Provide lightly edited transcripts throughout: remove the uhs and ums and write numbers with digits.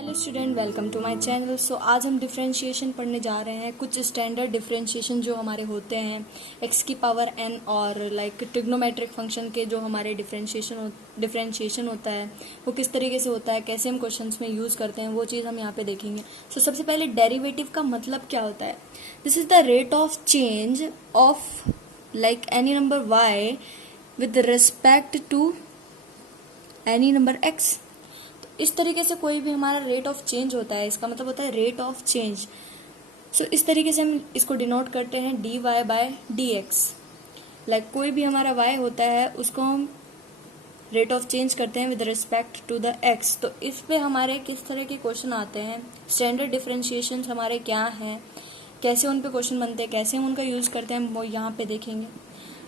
Hello student, welcome to my channel. So आज हम differentiation पढ़ने जा रहे हैं। कुछ स्टैंडर्ड डिफरेंशिएशन जो हमारे होते हैं एक्स की पावर एन और लाइक ट्रिग्नोमेट्रिक फंक्शन के जो हमारे डिफरेंशिएशन होता है वो किस तरीके से होता है, कैसे हम क्वेश्चंस में यूज़ करते हैं, वो चीज़ हम यहाँ पे देखेंगे। सो सबसे पहले डेरिवेटिव का मतलब क्या होता है। This is the rate of change of like any number Y with respect to any number X. इस तरीके से कोई भी हमारा रेट ऑफ चेंज होता है, इसका मतलब होता है रेट ऑफ चेंज। सो इस तरीके से हम इसको डिनोट करते हैं D Y by D X. Like कोई भी हमारा वाई होता है उसको हम रेट ऑफ चेंज करते हैं with respect to the X. तो इस पे हमारे किस तरह के क्वेश्चन आते हैं, स्टैंडर्ड डिफरेंशिएशन हमारे क्या हैं, कैसे उन पे क्वेश्चन बनते हैं, कैसे हम उनका यूज़ करते हैं, हम वो यहाँ पे देखेंगे।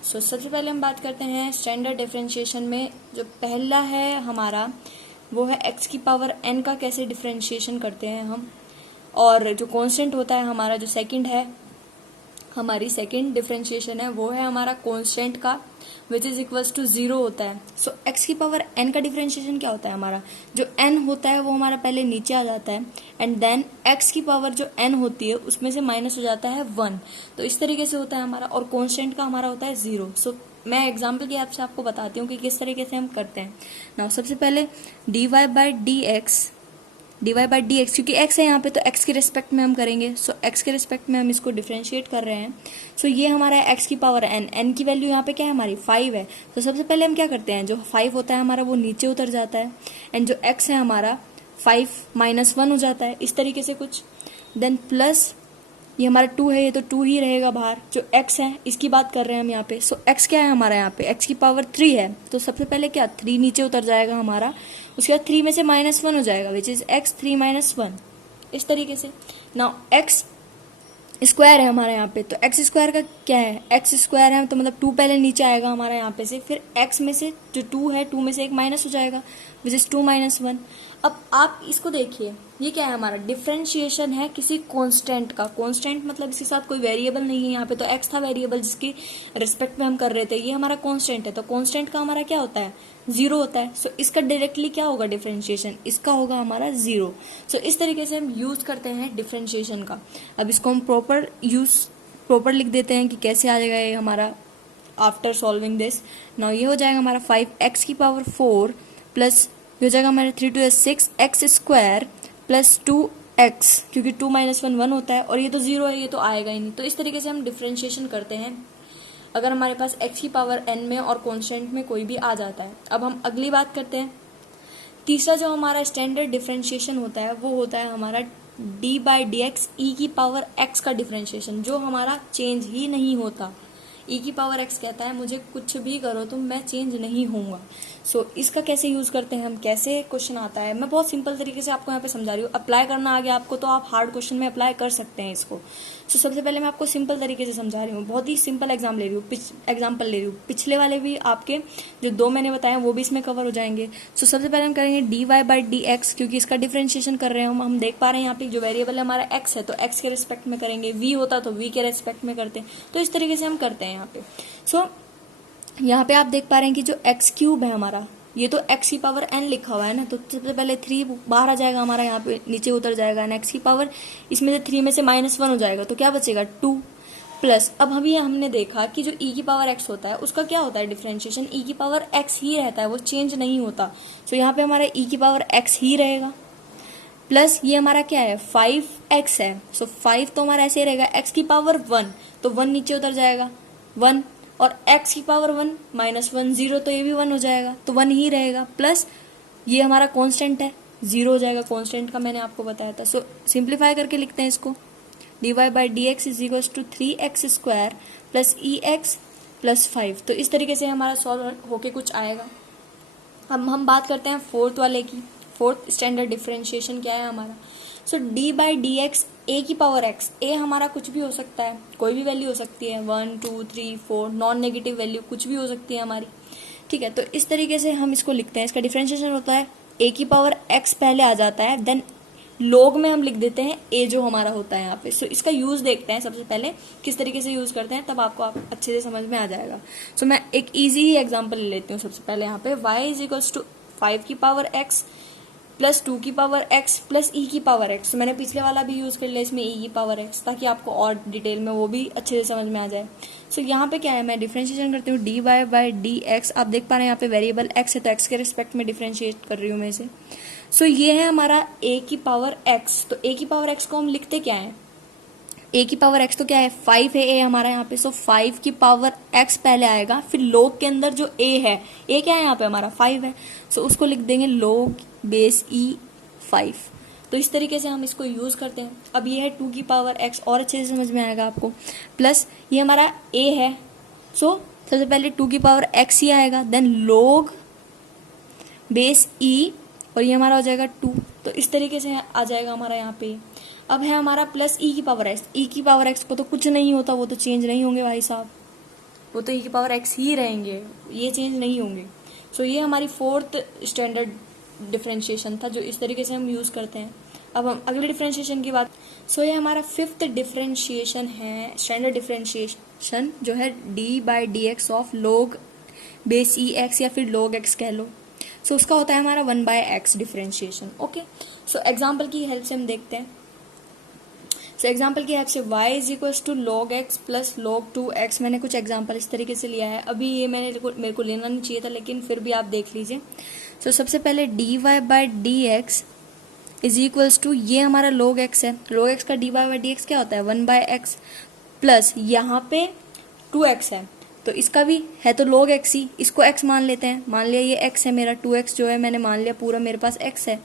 सो सबसे पहले हम बात करते हैं स्टैंडर्ड डिफरेंशिएशन में। जो पहला है हमारा वो है एक्स की पावर एन का कैसे डिफरेंशिएशन करते हैं हम। और जो कांस्टेंट होता है हमारा, जो सेकंड है हमारी सेकंड डिफरेंशिएशन है वो है हमारा कांस्टेंट का विच इज इक्वल्स टू 0 होता है। सो एक्स की पावर एन का डिफरेंशिएशन क्या होता है हमारा, जो एन होता है वो हमारा पहले नीचे आ जाता है एंड देन एक्स की पावर जो एन होती है उसमें से माइनस हो जाता है 1। तो इस तरीके से होता है हमारा, और कांस्टेंट का हमारा होता है 0। सो मैं एग्जाम्पल के आपसे आपको बताती हूँ कि किस तरीके से हम करते हैं। नाउ सबसे पहले D Y by D X, क्योंकि x है यहाँ पे तो x के रिस्पेक्ट में हम करेंगे। सो x के रिस्पेक्ट में हम इसको डिफरेंशिएट कर रहे हैं। सो ये हमारा है x की पावर n की वैल्यू यहाँ पे क्या है हमारी 5 है। तो सबसे पहले हम क्या करते हैं, जो 5 होता है हमारा वो नीचे उतर जाता है एंड जो x है हमारा 5 माइनस 1 हो जाता है, इस तरीके से कुछ। देन प्लस ये हमारा 2 है, ये तो 2 ही रहेगा बाहर। जो x है इसकी बात कर रहे हैं हम यहाँ पे। सो x क्या है हमारा यहाँ पे, x की पावर 3 है। तो सबसे पहले क्या 3 नीचे उतर जाएगा हमारा, उसके बाद 3 में से -1 हो जाएगा विच इज x 3 - 1, इस तरीके से। नाउ x स्क्वायर है हमारा यहाँ पे, तो एक्स स्क्वायर का क्या है, एक्स स्क्वायर है तो मतलब 2 पहले नीचे आएगा हमारा यहाँ पे से, फिर x में से जो 2 है 2 में से एक माइनस हो जाएगा विच इज 2 - 1। अब आप इसको देखिए, ये क्या है हमारा डिफरेंशिएशन है किसी कांस्टेंट का। कांस्टेंट मतलब इसके साथ कोई वेरिएबल नहीं है, यहाँ पे तो x था वेरिएबल जिसकी रिस्पेक्ट में हम कर रहे थे, ये हमारा कांस्टेंट है। तो कांस्टेंट का हमारा क्या होता है 0 होता है। सो इसका डायरेक्टली क्या होगा डिफरेंशिएशन, इसका होगा हमारा 0। सो इस तरीके से हम यूज करते हैं डिफरेंशिएशन का। अब इसको हम प्रॉपर लिख देते हैं कि कैसे आ जाएगा ये हमारा आफ्टर सॉल्विंग दिस। नाउ ये हो जाएगा हमारा 5x की पावर 4 प्लस ये हो जाएगा हमारा 3 to 6 x square plus 2x, क्योंकि 2 - 1 1 होता है और ये तो 0 है, ये तो आएगा ही नहीं। तो इस तरीके से हम डिफरेंशिएशन करते हैं अगर हमारे पास x की पावर n में और कांस्टेंट में कोई भी आ जाता है। अब हम अगली बात करते हैं। तीसरा जो हमारा स्टैंडर्ड डिफरेंशिएशन होता है वो होता है हमारा d बाई डी एक्स ई की पावर x का डिफरेंशिएशन, जो हमारा चेंज ही नहीं होता। e की पावर x कहता है मुझे कुछ भी करो तो मैं चेंज नहीं होऊंगा। सो इसका कैसे यूज करते हैं हम, कैसे क्वेश्चन आता है, मैं बहुत सिंपल तरीके से आपको यहाँ पे समझा रही हूँ। अप्लाई करना आ गया आपको तो आप हार्ड क्वेश्चन में अप्लाई कर सकते हैं इसको। सो सबसे पहले मैं आपको सिंपल तरीके से समझा रही हूँ, बहुत ही सिंपल एग्जाम्पल ले रही हूँ। पिछले वाले भी आपके जो 2 मैंने बताए वो भी इसमें कवर हो जाएंगे। सो सबसे पहले हम करेंगे D Y by D X, क्योंकि इसका डिफरेंशिएशन कर रहे हैं हम देख पा रहे हैं यहाँ पे जो वेरिएबल है हमारा एक्स है तो एक्स के रिस्पेक्ट में करेंगे, वी होता तो वी के रिस्पेक्ट में करते हैं। तो इस तरीके से हम करते हैं यहाँ पे। सो यहाँ पे आप देख पा रहे हैं कि जो एक्स क्यूब है हमारा, ये तो x की पावर n लिखा हुआ है ना, तो सबसे पहले 3 बाहर आ जाएगा हमारा, यहाँ पे नीचे उतर जाएगा एंड x की पावर इसमें से 3 में से -1 हो जाएगा, तो क्या बचेगा 2 प्लस। अब अभी हमने देखा कि जो e की पावर x होता है उसका क्या होता है डिफरेंशिएशन, e की पावर x ही रहता है, वो चेंज नहीं होता। सो यहाँ पे हमारा e की पावर x ही रहेगा प्लस ये हमारा क्या है 5x है। सो 5 तो हमारा ऐसे ही रहेगा, x की पावर 1 तो 1 नीचे उतर जाएगा 1, और x की पावर 1 -1 0 तो ये भी 1 हो जाएगा, तो 1 ही रहेगा प्लस ये हमारा कांस्टेंट है 0 हो जाएगा, कांस्टेंट का मैंने आपको बताया था। सो सिंप्लीफाई करके लिखते हैं इसको, D Y by D X is equal to 3x square plus E X plus 5। तो इस तरीके से हमारा सॉल्व होके कुछ आएगा। अब हम बात करते हैं फोर्थ वाले की। फोर्थ स्टैंडर्ड डिफरेंशिएशन क्या है हमारा, सो डी बाई डी एक्स ए की पावर एक्स, ए हमारा कुछ भी हो सकता है, कोई भी वैल्यू हो सकती है 1 2 3 4, नॉन नेगेटिव वैल्यू कुछ भी हो सकती है हमारी, ठीक है। तो इस तरीके से हम इसको लिखते हैं। इसका डिफरेंशिएशन होता है ए की पावर एक्स पहले आ जाता है, देन लॉग में हम लिख देते हैं ए जो हमारा होता है यहाँ पे। सो इसका यूज देखते हैं सबसे पहले किस तरीके से यूज करते हैं, तब आपको अच्छे से समझ में आ जाएगा। सो मैं एक ईजी ही एग्जाम्पल ले लेती हूँ। सबसे पहले यहाँ पे y इज इक्वल्स टू 5 की पावर x प्लस 2 की पावर x प्लस e की पावर x। तो मैंने पिछले वाला भी यूज़ कर लिया इसमें e की पावर x, ताकि आपको और डिटेल में वो भी अच्छे से समझ में आ जाए। सो यहाँ पे क्या है, मैं डिफ्रेंशिएशन करती हूँ dy बाय डी एक्स। आप देख पा रहे हैं यहाँ पे वेरिएबल x है, तो x के रिस्पेक्ट में डिफ्रेंशिएट कर रही हूँ मैं इसे। सो ये है हमारा a की पावर x। तो a की पावर x को हम लिखते क्या है, a की पावर x तो क्या है 5 है a हमारा यहाँ पे। सो 5 की पावर x पहले आएगा, फिर log के अंदर जो a है, a क्या है यहाँ पे हमारा 5 है, सो उसको लिख देंगे log बेस e 5। तो इस तरीके से हम इसको यूज करते हैं। अब ये है 2 की पावर x, और अच्छे से समझ में आएगा आपको। प्लस ये हमारा a है, सो सबसे पहले 2 की पावर x ही आएगा, देन log बेस e, और ये हमारा हो जाएगा 2। तो इस तरीके से आ जाएगा हमारा यहाँ पे। अब है हमारा प्लस e की पावर x। e की पावर x को तो कुछ नहीं होता, वो तो चेंज नहीं होंगे भाई साहब, वो तो e की पावर x ही रहेंगे, ये चेंज नहीं होंगे। सो ये हमारी 4th स्टैंडर्ड डिफरेंशिएशन था, जो इस तरीके से हम यूज करते हैं। अब हम अगले डिफरेंशिएशन की बात। सो ये हमारा 5th डिफरेंशिएशन है, स्टैंडर्ड डिफरेंशिएशन, जो है d by D x of log base E x, या फिर log x कह लो। सो उसका होता है हमारा 1 by X differentiation. Okay, so example की हेल्प से हम देखते हैं। सो एग्जाम्पल की हेल्प से y is equal to log x plus log 2x। मैंने कुछ एग्जाम्पल इस तरीके से लिया है, अभी ये मेरे को लेना नहीं चाहिए था, लेकिन फिर भी आप देख लीजिए। सो सबसे पहले dy by D X is equals to, ये हमारा log x है, log x का dy बाई डी एक्स क्या होता है 1 बाय एक्स, प्लस यहाँ पे 2x है, तो इसका भी है तो log x ही, इसको x मान लेते हैं। मान लिया ये x है मेरा, 2x जो है मैंने मान लिया पूरा मेरे पास x है।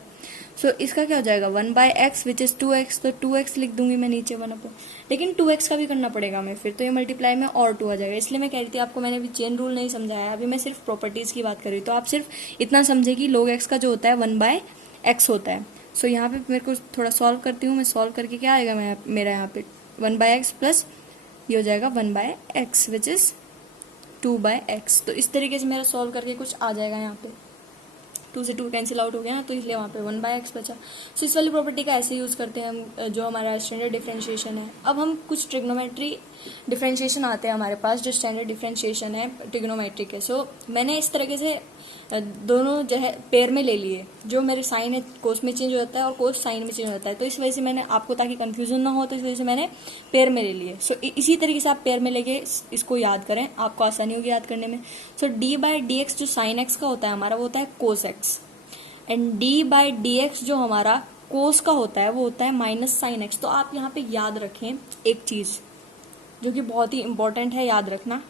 सो इसका क्या हो जाएगा 1 by X which is 2x, तो 2x लिख दूंगी मैं नीचे 1 पर, लेकिन 2x का भी करना पड़ेगा मैं, फिर तो ये मल्टीप्लाई में और 2 आ जाएगा। इसलिए मैं कह रही थी आपको, मैंने अभी चेन रूल नहीं समझाया, अभी मैं सिर्फ प्रॉपर्टीज की बात कर रही हूँ। तो आप सिर्फ इतना समझे कि log x का जो होता है 1 बाय एक्स होता है। सो यहाँ पे मेरे को थोड़ा सॉल्व करती हूँ मैं, सॉल्व करके क्या आएगा मेरा यहाँ पे 1 बाय एक्स प्लस ये हो जाएगा 1 by X which is 2 by X. तो इस तरीके से मेरा सॉल्व करके कुछ आ जाएगा यहाँ पे। 2 से 2 कैंसिल आउट हो गया ना, तो इसलिए वहाँ पे 1 बाय एक्स बचा। सो इस वाली प्रॉपर्टी का ऐसे यूज़ करते हैं हम, जो हमारा स्टैंडर्ड डिफरेंशिएशन है। अब हम कुछ ट्रिग्नोमेट्री डिफरेंशिएशन आते हैं हमारे पास, जो स्टैंडर्ड डिफरेंशिएशन है ट्रिग्नोमेट्री के। सो मैंने इस तरीके से दोनों जो है पेयर में ले लिए, जो मेरे साइन है कोस में चेंज हो जाता है और कोस साइन में चेंज हो जाता है। तो इस वजह से मैंने आपको, ताकि कंफ्यूजन ना हो, तो इस वजह से मैंने पेयर में ले लिए। सो इसी तरीके से आप पेयर में लेके इसको याद करें, आपको आसानी होगी याद करने में। सो डी बाई डी एक्स जो साइन एक्स का होता है हमारा, वो होता है cos x, and D by D x जो हमारा कोस का होता है, वो होता है माइनस साइन एक्स। तो आप यहाँ पे याद रखें एक चीज जो कि बहुत ही इंपॉर्टेंट है याद रखना।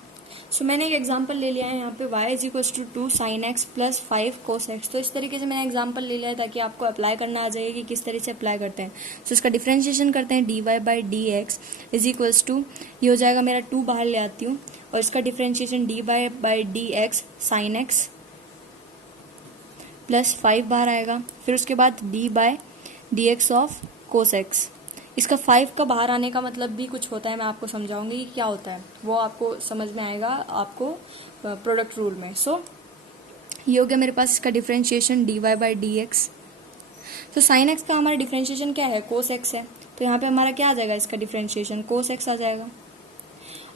सो मैंने एक एग्जांपल ले लिया है यहाँ पे, y is equal to 2 sine X plus 5 cos X. तो इस तरीके से मैंने एग्जांपल ले लिया है, ताकि आपको अप्लाई करना आ जाए कि किस तरीके से अप्लाई करते हैं। सो इसका डिफरेंशिएशन करते हैं, dy by D X is equals to, ये हो जाएगा मेरा 2 बाहर ले आती हूँ, और इसका differentiation dy by D X sine X plus 5 बाहर आएगा, फिर उसके बाद D by D x of cos X. इसका 5 का बाहर आने का मतलब भी कुछ होता है, मैं आपको समझाऊंगी कि क्या होता है, वो आपको समझ में आएगा आपको प्रोडक्ट रूल में। सो ये हो गया मेरे पास इसका differentiation D Y by D X. तो साइन एक्स का हमारा डिफरेंशिएशन क्या है, कोस एक्स है, तो यहाँ पे हमारा क्या आ जाएगा इसका डिफरेंशिएशन कोस एक्स आ जाएगा।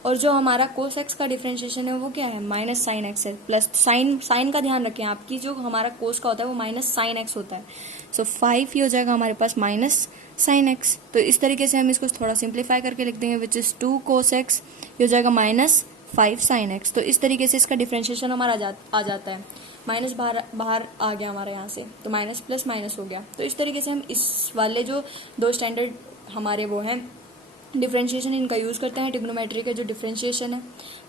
और जो हमारा कोस एक्स का डिफरेंशिएशन है वो क्या है, माइनस साइन एक्स है, प्लस साइन का ध्यान रखें आपकी, जो हमारा कोस का होता है वो माइनस साइन एक्स होता है। सो 5 ही हो जाएगा हमारे पास माइनस साइन एक्स। तो इस तरीके से हम इसको थोड़ा सिंप्लीफाई करके लिख देंगे, विच इज 2 कोस एक्स, ये हो जाएगा माइनस 5 साइन एक्स। तो इस तरीके से इसका डिफरेंशिएशन हमारा आ जाता है। माइनस बाहर आ गया हमारे यहाँ से, तो माइनस प्लस माइनस हो गया। तो इस तरीके से हम इस वाले जो 2 स्टैंडर्ड हमारे वो हैं डिफरेंशिएशन, इनका यूज़ करते हैं ट्रिग्नोमेट्री का जो डिफरेंशिएशन है।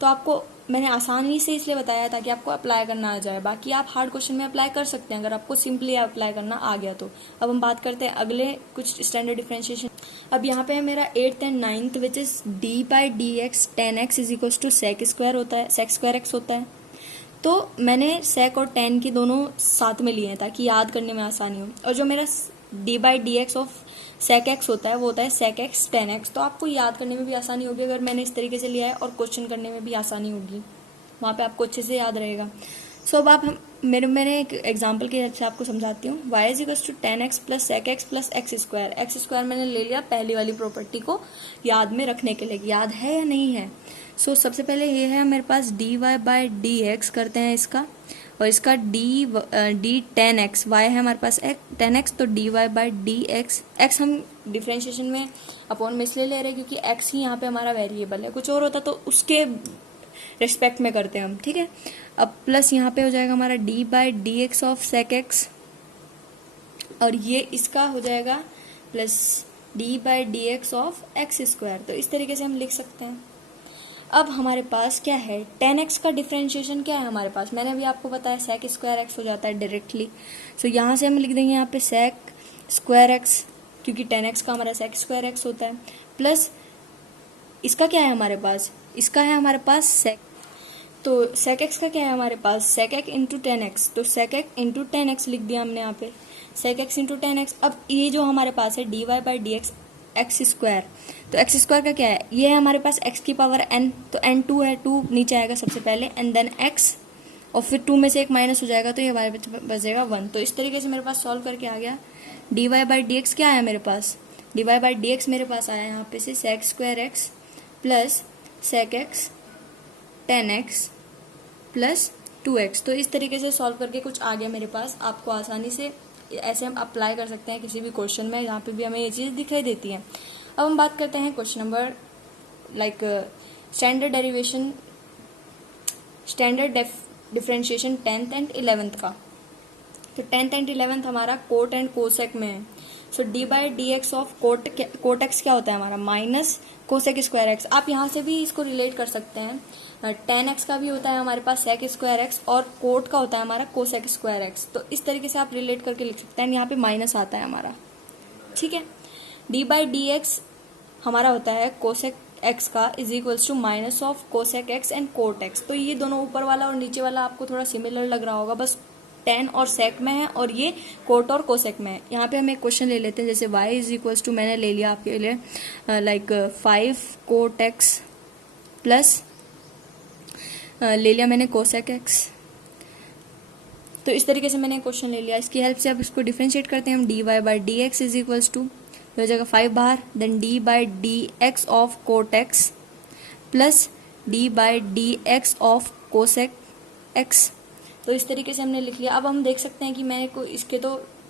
तो आपको मैंने आसानी से इसलिए बताया ताकि आपको अप्लाई करना आ जाए, बाकी आप हार्ड क्वेश्चन में अप्लाई कर सकते हैं अगर आपको सिंपली अप्लाई करना आ गया तो। अब हम बात करते हैं अगले कुछ स्टैंडर्ड डिफरेंशिएशन। अब यहाँ पे है मेरा 8th and 9th, which is D by D X tan X is equal to sec square होता है, सेक स्क्वायर एक्स होता है। तो मैंने सेक और टेन की दोनों साथ में लिए हैं ताकि याद करने में आसानी हो। और जो मेरा D by D x of sec X होता है वो होता है सेक एक्स टेन एक्स। तो आपको याद करने में भी आसानी होगी अगर मैंने इस तरीके से लिया है, और क्वेश्चन करने में भी आसानी होगी, वहाँ पे आपको अच्छे से याद रहेगा। सो अब आप मैंने एक एग्जांपल की हेल्प से आपको समझाती हूँ। y is equal to tan x plus sec X plus X square. X square मैंने ले लिया पहली वाली प्रॉपर्टी को याद में रखने के लिए, याद है या नहीं है। सो सबसे पहले ये है मेरे पास d Y by D x करते हैं इसका, और इसका डी टेन एक्स, वाई है हमारे पास टेन एक्स, तो D Y by D x, X हम डिफ्रेंशिएशन में अपॉन में इसलिए ले रहे हैं क्योंकि एक्स ही यहाँ पे हमारा वेरिएबल है, कुछ और होता तो उसके रिस्पेक्ट में करते हैं हम, ठीक है। अब प्लस यहाँ पे हो जाएगा हमारा D by D x of sec X, और ये इसका हो जाएगा plus D by D x of X square. तो इस तरीके से हम लिख सकते हैं। अब हमारे पास क्या है, टेन एक्स का डिफ्रेंशिएशन क्या है हमारे पास, मैंने अभी आपको बताया सेक स्क्वायर एक्स हो जाता है डायरेक्टली। सो यहाँ से हम लिख देंगे यहाँ पे सेक स्क्वायर एक्स, क्योंकि टेन एक्स का हमारा सेक स्क्वायर एक्स होता है, प्लस इसका क्या है हमारे पास, इसका है हमारे पास सेक, तो सेक एक्स का क्या है हमारे पास, sec x into tan x, तो sec x into tan x लिख दिया हमने यहाँ पे, sec x into tan x. अब ये जो हमारे पास है d Y by D x x square, तो एक्स स्क्वायर का क्या है, ये है हमारे पास एक्स की पावर एन, तो एन टू है, टू नीचे आएगा सबसे पहले, एंड देन एक्स, और फिर टू में से एक माइनस हो जाएगा तो ये हमारे बचेगा वन। तो इस तरीके से मेरे पास सॉल्व करके आ गया। D Y by D x क्या आया मेरे पास, d Y by D x मेरे पास आया यहाँ पे से sec square x plus sec x tan x plus two x. तो इस तरीके से सॉल्व करके कुछ आ गया मेरे पास। आपको आसानी से ऐसे हम अप्लाई कर सकते हैं किसी भी क्वेश्चन में जहाँ पे भी हमें ये चीज़ दिखाई देती है। अब हम बात करते हैं question number standard derivation, standard differentiation 10th and 11th का। तो 10th एंड 11th हमारा कोट एंड कोसेक में है। So d by D x of cot x क्या होता है हमारा, माइनस कोसेक स्क्वायर एक्स। आप यहाँ से भी इसको रिलेट कर सकते हैं, टेन एक्स का भी होता है हमारे पास सेक स्क्वायर एक्स, और कोट का होता है हमारा कोसेक स्क्वायर एक्स। तो इस तरीके से आप रिलेट करके लिख सकते हैं, यहाँ पे माइनस आता है हमारा, ठीक है। डी बाई डी एक्स हमारा होता है कोसेक एक्स का is equals to minus of cosec X and cot X. तो ये दोनों ऊपर वाला और नीचे वाला आपको थोड़ा सिमिलर लग रहा होगा, बस टेन और सेक में है और ये कोट और कोसेक में है। यहाँ पे हम एक क्वेश्चन ले लेते हैं, जैसे y इज इक्वल्स टू, मैंने ले लिया आपके लिए लाइक 5 कोट एक्स प्लस ले लिया मैंने कोसेक एक्स। तो इस तरीके से मैंने क्वेश्चन ले लिया, इसकी हेल्प से अब इसको डिफरेंशिएट करते हैं हम। D Y by D X is equals to, हो जाएगा 5 बाहर, then D by D x of cot X plus D by D x of cosec X. तो इस तरीके से हमने लिख लिया। अब हम देख सकते हैं कि मैंने को इसके तो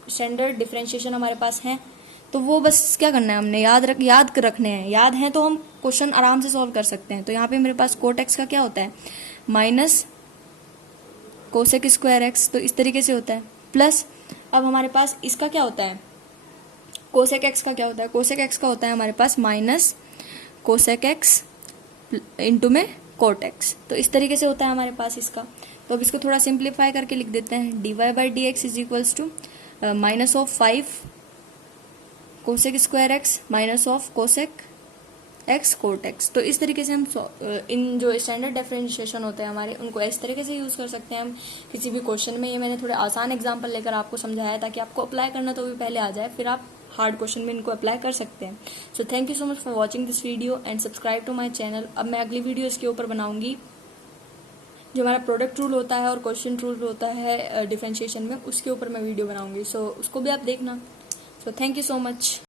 स्टैंडर्ड डिफरेंशिएशन हमारे पास हैं, तो वो बस क्या करना है हमने याद रखने हैं, याद हैं तो हम क्वेश्चन आराम से सॉल्व कर सकते हैं। तो यहाँ पे मेरे पास कोट एक्स का क्या होता है, माइनस कोसेक स्क्वायर एक्स, तो इस तरीके से होता है, प्लस अब हमारे पास इसका क्या होता है, कोसेक एक्स का क्या होता है, कोसेक एक्स का होता है हमारे पास माइनस कोसेक एक्स इंटू में कोट एक्स। तो इस तरीके से होता है हमारे पास इसका। तो अब इसको थोड़ा सिंप्लीफाई करके लिख देते हैं, D Y by D X is equals to minus of 5 cosec square X minus of cosec X cot X. तो इस तरीके से हम इन जो स्टैंडर्ड डिफरेंशिएशन होते हैं हमारे, उनको इस तरीके से यूज़ कर सकते हैं हम किसी भी क्वेश्चन में। ये मैंने थोड़े आसान एग्जांपल लेकर आपको समझाया ताकि आपको अप्लाई करना तो भी पहले आ जाए, फिर आप हार्ड क्वेश्चन में इनको अप्लाई कर सकते हैं। So thank you so much for watching this video and subscribe to my channel. अब मैं अगली वीडियो इसके ऊपर बनाऊंगी, जो हमारा प्रोडक्ट रूल होता है और क्वेश्चन रूल होता है डिफरेंशिएशन में, उसके ऊपर मैं वीडियो बनाऊंगी। सो उसको भी आप देखना। सो थैंक यू सो मच।